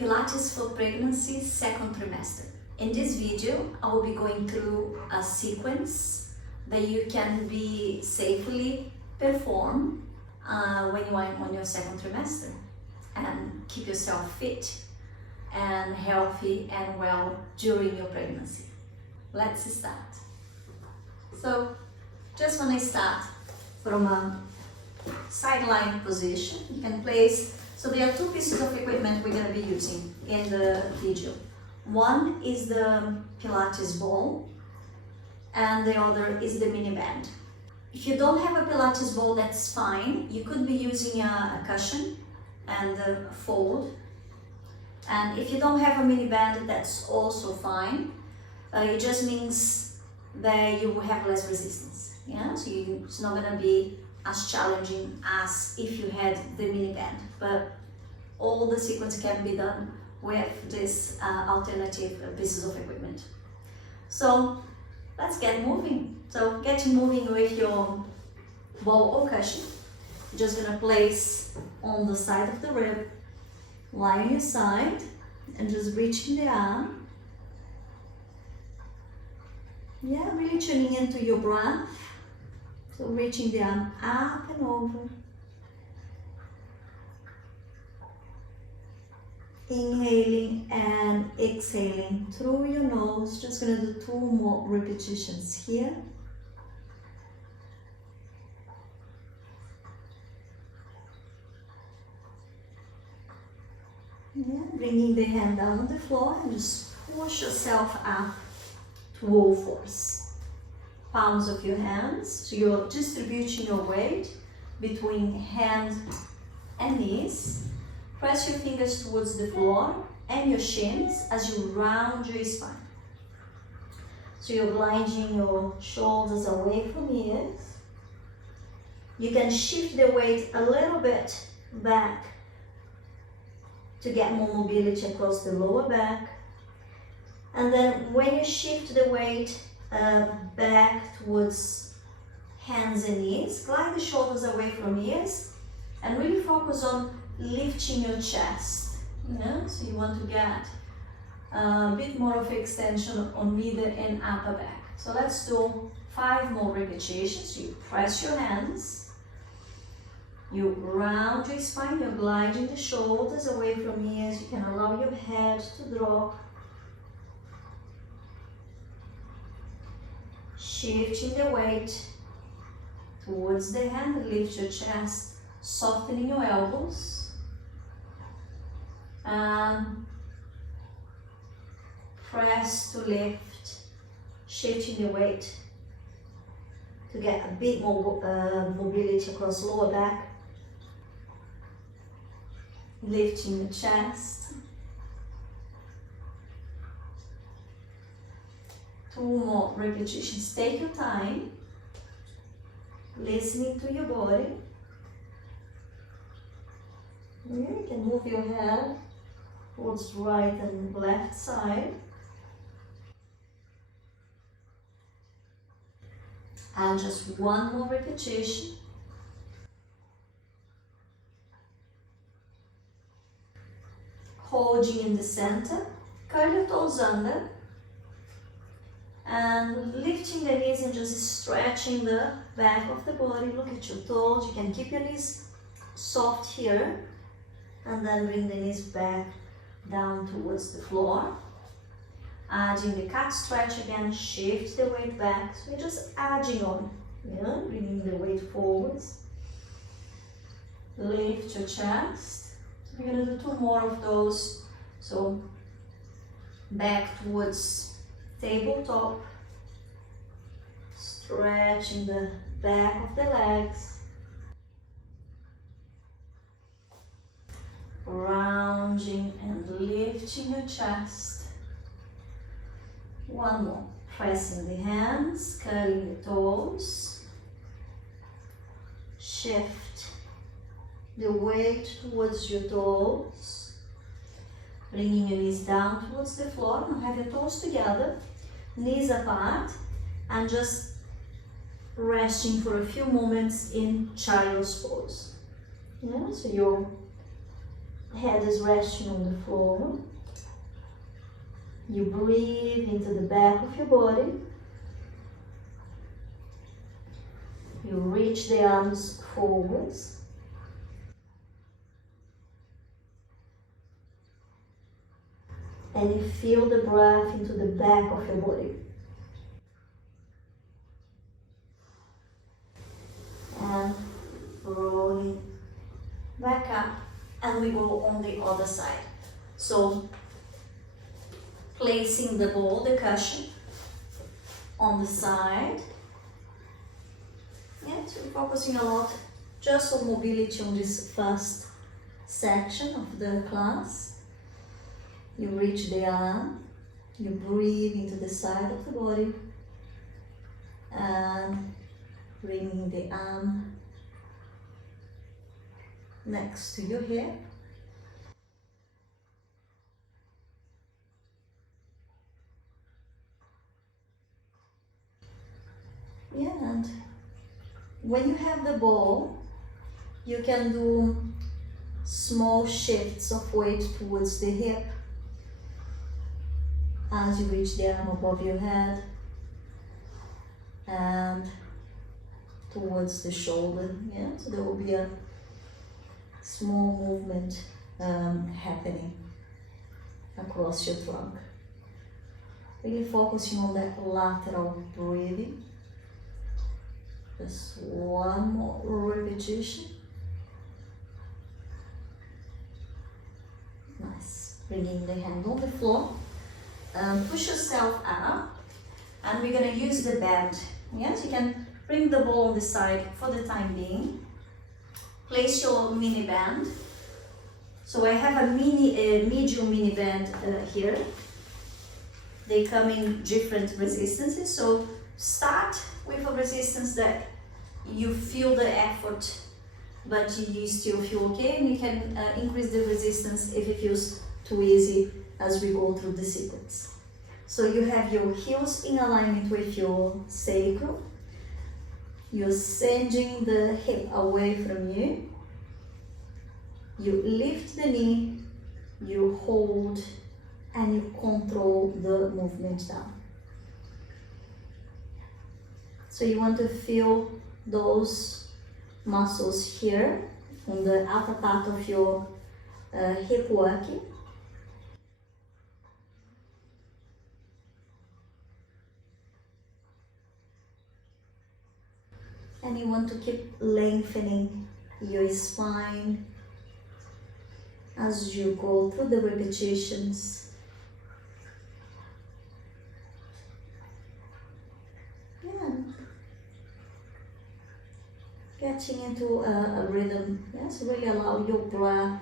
Pilates for pregnancy second trimester. In this video, I will be going through a sequence that you can be safely perform when you are on your second trimester and keep yourself fit and healthy and well during your pregnancy. Let's start. So, just when I start from a sideline position, you can place. So there are two pieces of equipment we're going to be using in the video. One is the Pilates ball and the other is the mini band. If you don't have a Pilates ball, that's fine. You could be using a cushion and a fold. And if you don't have a mini band, that's also fine. It just means that you will have less resistance. Yeah, so it's not going to be as challenging as if you had the mini band, but all the sequence can be done with this alternative pieces of equipment. So let's get moving. So get moving with your ball or cushion. You're just gonna place on the side of the rib, lie on your side, and just reaching the arm. Yeah, really tuning into your breath. So reaching the arm up and over. Inhaling and exhaling through your nose. Just going to do 2 more repetitions here. Yeah, bringing the hand down on the floor and just push yourself up to all fours. Palms of your hands, so you're distributing your weight between hand and knees. Press your fingers towards the floor and your shins as you round your spine. So you're gliding your shoulders away from ears. You can shift the weight a little bit back to get more mobility across the lower back. And then when you shift the weight back towards hands and knees, glide the shoulders away from ears and really focus on lifting your chest. So you want to get a bit more of extension on middle and upper back. So let's do 5 more repetitions. You press your hands, you round your spine, you're gliding the shoulders away from ears. You can allow your head to drop. Shifting the weight towards the hand, lift your chest, softening your elbows. And press to lift, shifting the weight to get a bit more mobility across lower back. Lifting the chest. 2 more repetitions. Take your time, listening to your body. You can move your head towards right and left side. And just 1 more repetition. Holding in the center, curl your toes under. And lifting the knees and just stretching the back of the body. Look at your toes. You can keep your knees soft here. And then bring the knees back down towards the floor. Adding the cat stretch again. Shift the weight back. So you're just adding on. Bringing the weight forwards. Lift your chest. So we're going to do 2 more of those. So back towards tabletop, stretching the back of the legs, rounding and lifting your chest. 1 more, pressing the hands, curling the toes, shift the weight towards your toes, bringing your knees down towards the floor. Now have your toes together, knees apart, and just resting for a few moments in child's pose. So you're Head is resting on the floor. You breathe into the back of your body. You reach the arms forwards. And you feel the breath into the back of your body. And rolling back up, and we go on the other side. So placing the ball, the cushion, on the side. Yeah, so we're focusing a lot just on mobility on this first section of the class. You reach the arm, you breathe into the side of the body, and bringing the arm next to your hip. Yeah, and when you have the ball, you can do small shifts of weight towards the hip as you reach the arm above your head and towards the shoulder. Yeah, so there will be a small movement happening across your trunk. Really focusing on that lateral breathing. Just one more repetition. Nice. Bringing the hand on the floor. Push yourself up, and we're going to use the band. Yes, you can bring the ball on the side for the time being. Place your mini band. So I have a medium mini band here. They come in different resistances. So start with a resistance that you feel the effort, but you still feel okay, and you can increase the resistance if it feels too easy as we go through the sequence. So you have your heels in alignment with your sacrum. You're sending the hip away from you. You lift the knee, you hold, and you control the movement down. So you want to feel those muscles here on the upper part of your hip working. And you want to keep lengthening your spine as you go through the repetitions. Yeah. Getting into a rhythm. Yes, really allow your breath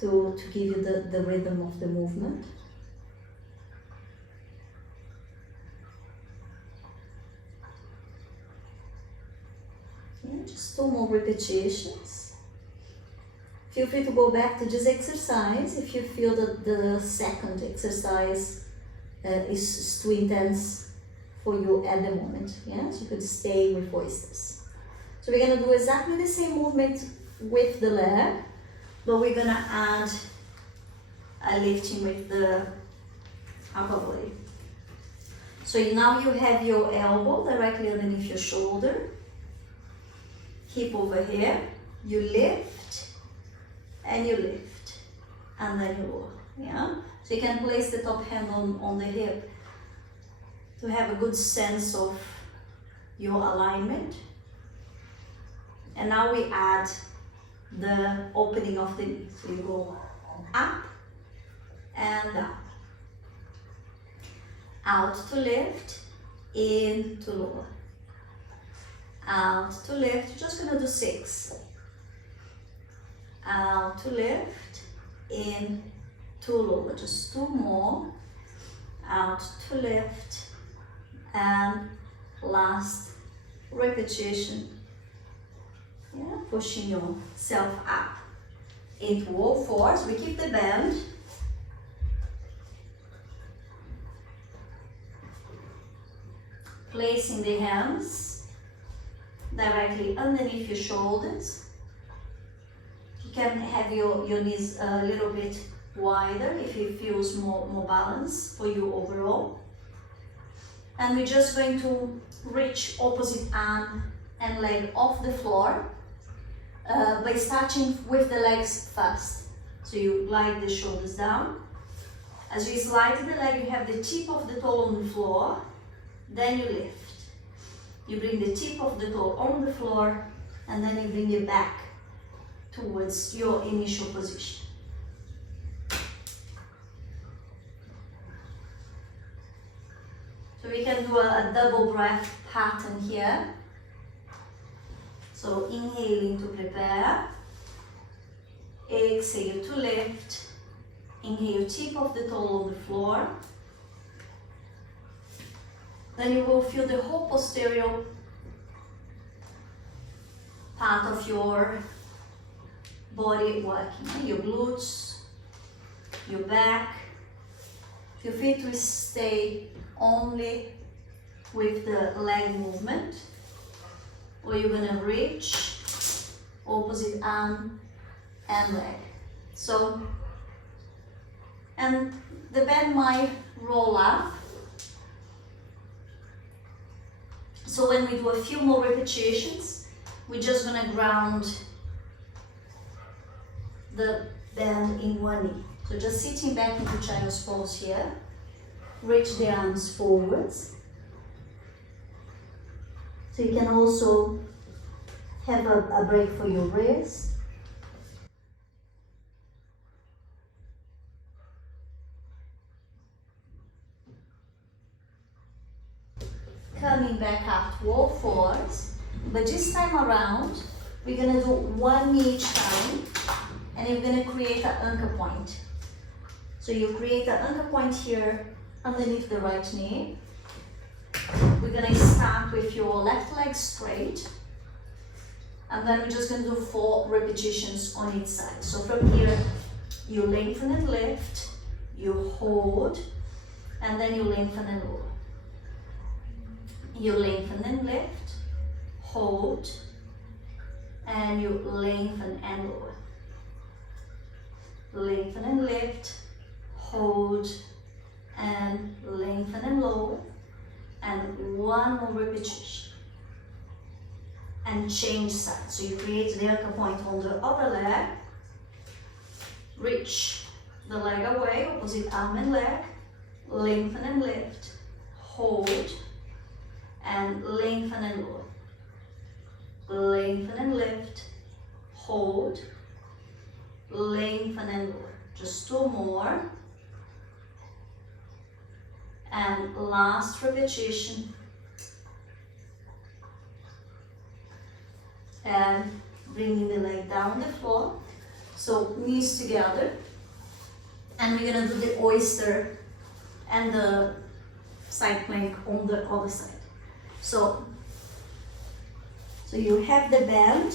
to give you the rhythm of the movement. Yeah, just 2 more repetitions. Feel free to go back to this exercise if you feel that the second exercise is too intense for you at the moment. Yeah, so you could stay with oysters. So we're going to do exactly the same movement with the leg, but we're going to add a lifting with the upper body. So now you have your elbow directly underneath your shoulder, hip over here, you lift, and you lift, and then you lower. Yeah? So you can place the top hand on the hip to have a good sense of your alignment. And now we add the opening of the knee. So you go up and down. Out to lift, in to lower. Out to lift, you're just gonna do 6. Out to lift, in to lower. Just 2 more. Out to lift, and last repetition. Yeah, pushing yourself up into all fours. We keep the bend. Placing the hands directly underneath your shoulders. You can have your knees a little bit wider if it feels more balanced for you overall. And we're just going to reach opposite arm and leg off the floor by starting with the legs first. So you glide the shoulders down. As you slide the leg, you have the tip of the toe on the floor, then you lift. You bring the tip of the toe on the floor, and then you bring it back towards your initial position. So we can do a double breath pattern here. So inhaling to prepare, exhale to lift, inhale tip of the toe on the floor. Then you will feel the whole posterior part of your body working, your glutes, your back. Feel free to stay only with the leg movement, or you're gonna reach opposite arm and leg. So, and the band might roll up. So when we do a few more repetitions, we're just gonna ground the band in one knee. So just sitting back into child's pose here. Reach the arms forwards. So you can also have a break for your wrist. Coming back up to all fours, but this time around, we're gonna do one knee each time, and you're gonna create an anchor point. So you create an anchor point here underneath the right knee. We're gonna start with your left leg straight, and then we're just gonna do 4 repetitions on each side. So from here, you lengthen and lift, you hold, and then you lengthen and lower. You lengthen and lift, hold, and you lengthen and lower. Lengthen and lift, hold, and lengthen and lower. And one more repetition. And change side. So you create the anchor point on the other leg. Reach the leg away, opposite arm and leg. Lengthen and lift, hold, and lengthen and lower. Lengthen and lift, hold, lengthen and lower. Just 2 more. And last repetition. And bringing the leg down the floor. So knees together. And we're gonna do the oyster and the side plank on the other side. So you have the band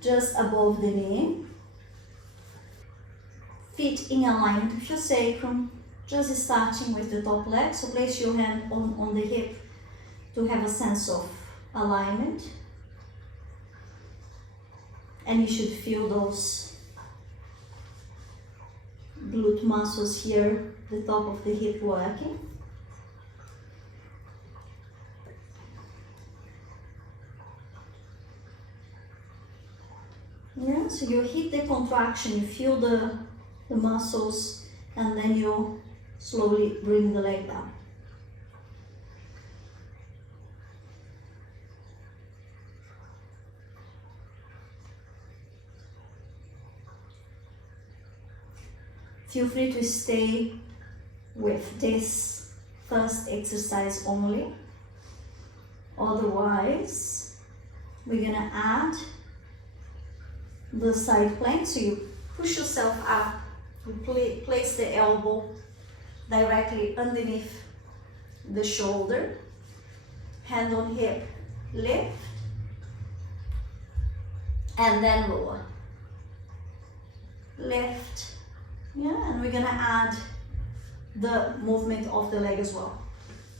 just above the knee, feet in alignment with your sacrum, just starting with the top leg. So place your hand on the hip to have a sense of alignment, and you should feel those glute muscles here, the top of the hip working. Yeah, so you hit the contraction, you feel the muscles, and then you slowly bring the leg down. Feel free to stay with this first exercise only. Otherwise, we're gonna add the side plank. So you push yourself up, you place the elbow directly underneath the shoulder, hand on hip, lift, and then lower, lift. Yeah, and we're gonna add the movement of the leg as well.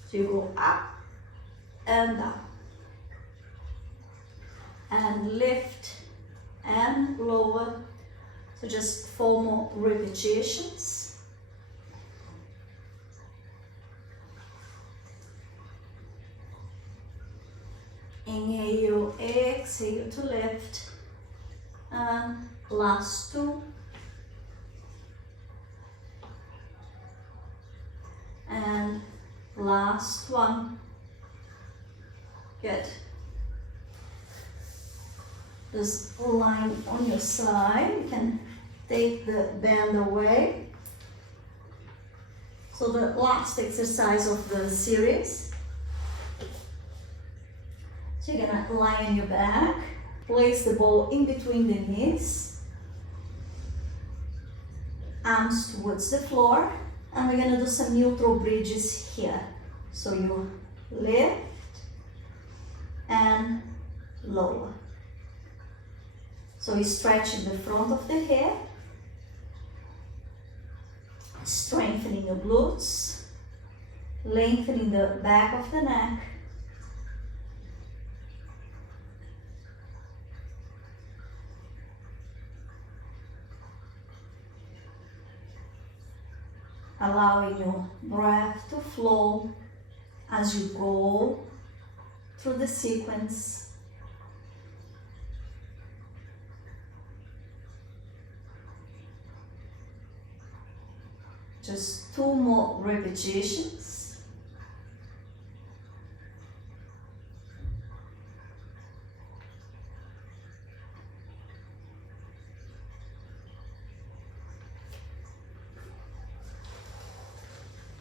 So you go up and down, and lift and lower. So just 4 more repetitions. Inhale, exhale to lift, and last 2. And last 1. Good. Just line on your side. You can take the band away. So the last exercise of the series. So you're gonna lie on your back, place the ball in between the knees, arms towards the floor, and we're gonna do some neutral bridges here. So you lift and lower. So you stretch the front of the head, strengthening your glutes, lengthening the back of the neck, allowing your breath to flow as you go through the sequence. Just 2 more repetitions.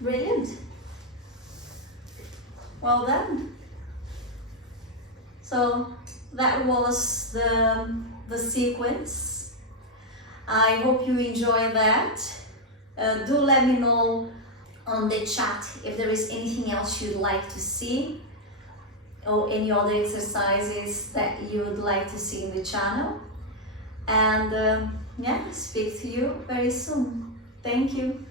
Brilliant. Well done. So that was the sequence. I hope you enjoy that. Do let me know on the chat if there is anything else you'd like to see or any other exercises that you would like to see in the channel. And yeah, speak to you very soon. Thank you.